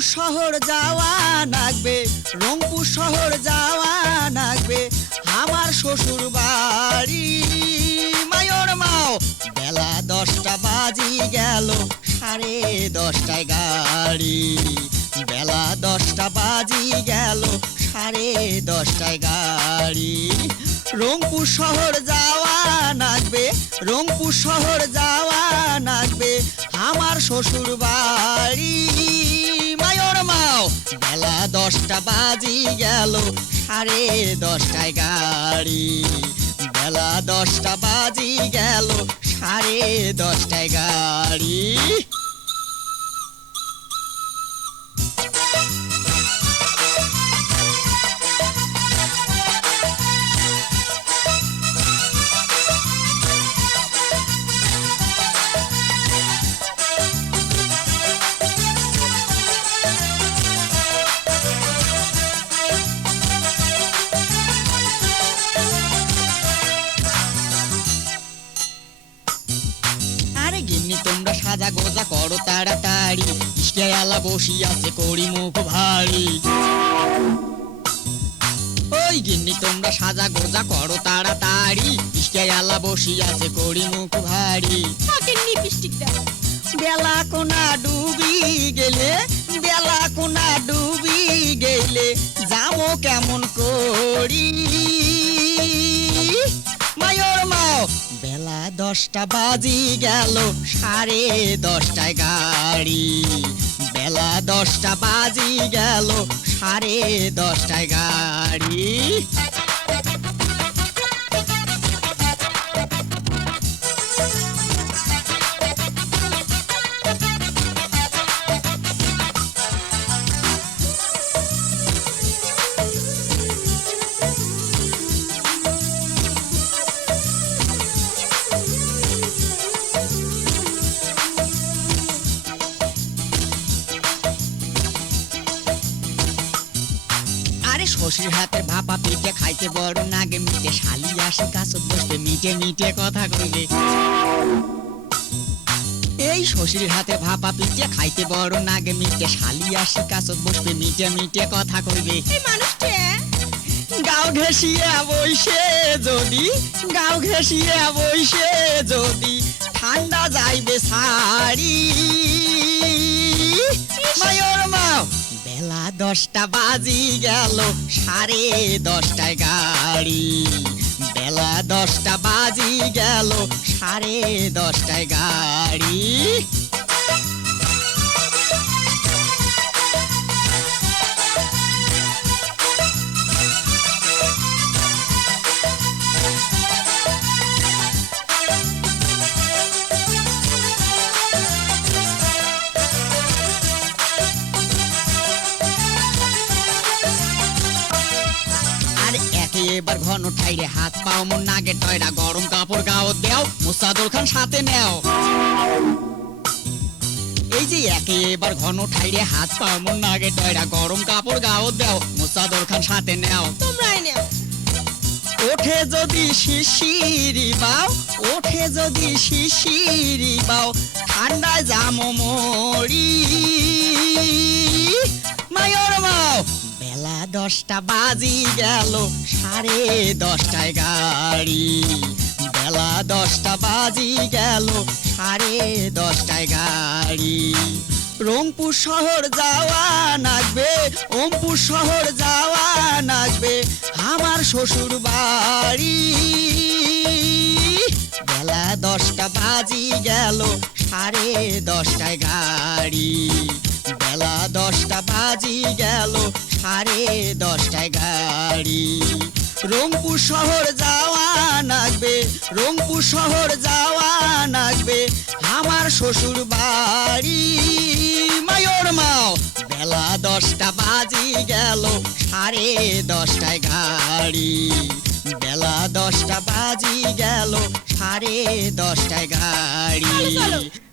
রংপুর শহর যাওয়া লাগবে, রংপুর শহর যাওয়া লাগবে আমার শ্বশুর বাড়ি। মায়োর মাও বেলা 10টা বাজি গেল, 10:30টায় গাড়ি। বেলা 10টা বাজি গেল, 10:30টায় গাড়ি। রংপুর শহর যাওয়া লাগবে, রংপুর শহর যাওয়া লাগবে আমার শ্বশুর বাড়ি। মায়োর মাও বেলা 10টা বাজি গেল, 10:30টায় গাড়ি। বেলা 10টা বাজি গেল, 10:30টায় গাড়ি। গিন্নি তোমরা সাজা গোজা করো তাড়াতাড়ি, ইস্টায়ালা বসি আছে করি মুখ ভারী। ওই গিন্নি তোমরা সাজা গোজা করো তাড়াতাড়ি, ইস্টায়ালা বসি আছে করি মুখ ভারী। বেলা কোনা ডুবি গেলে, বেলা কোনা ডুবি গেলে যাবো কেমন করি। মায়োর মাও বেলা 10টা বাজি গেল, 10:30টায় গাড়ি। বেলা 10টা বাজি গেল, 10:30টায় গাড়ি। শশীর হাতে ভাপা পিঠে খাইতে বড় নাগে মিটে, শালি আসে কাছত বসবে মিটে মিটে কথা কইলে। এই শশীর হাতে ভাপা পিঠে খাইতে বড় নাগে মিটে, শালি আসে কাছত বসবে মিটে মিটে কথা কইবে। গাও ঘেঁষিয়া বইসে যদি, গাও ঘেঁষিয়া বইসে যদি ঠান্ডা যাইবে সারি। মায়োর মাও বেলা 10টা বাজি গেল, 10:30টায় গাড়ি। বেলা 10টা বাজি গেল, 10:30টায় গাড়ি। এবার ঘন ঠাইরে হাত পাও মন নাগে টয়রা, গরম কাপড় গাও দেও মুসাদুর খান সাথে নেও। এই যে একে এবার ঘন ঠাইরে হাত পাও মন নাগে টয়রা, গরম কাপড় গাও দেও মুসাদুর খান সাথে নেও। তোমরাই নেও। ওঠে যদি শিশিরি বাও, ওঠে যদি শিশিরি বাও ঠান্ডায় জামো মরি। মায়োর মাও বেলা 10টা বাজি গেল, 10:30টায় গাড়ি। বেলা 10টা বাজি গেল, 10:30টায় গাড়ি। রংপুর শহর যাওয়া লাগবে, ওমপুর শহর যাওয়া লাগবে আমার শ্বশুর বাড়ি। বেলা 10টা বাজি গেল, 10:30টায় গাড়ি। বেলা 10টা বাজি গেল, 10:30টায় গাড়ি। রংপুর শহর যাওয়া লাগবে, রংপুর শহর যাওয়া লাগবে আমার শ্বশুর বাড়ি। মায়োর মাও বেলা 10টা বাজি গেল, 10:30টায় গাড়ি। বেলা 10টা বাজি গেল, 10:30টায় গাড়ি।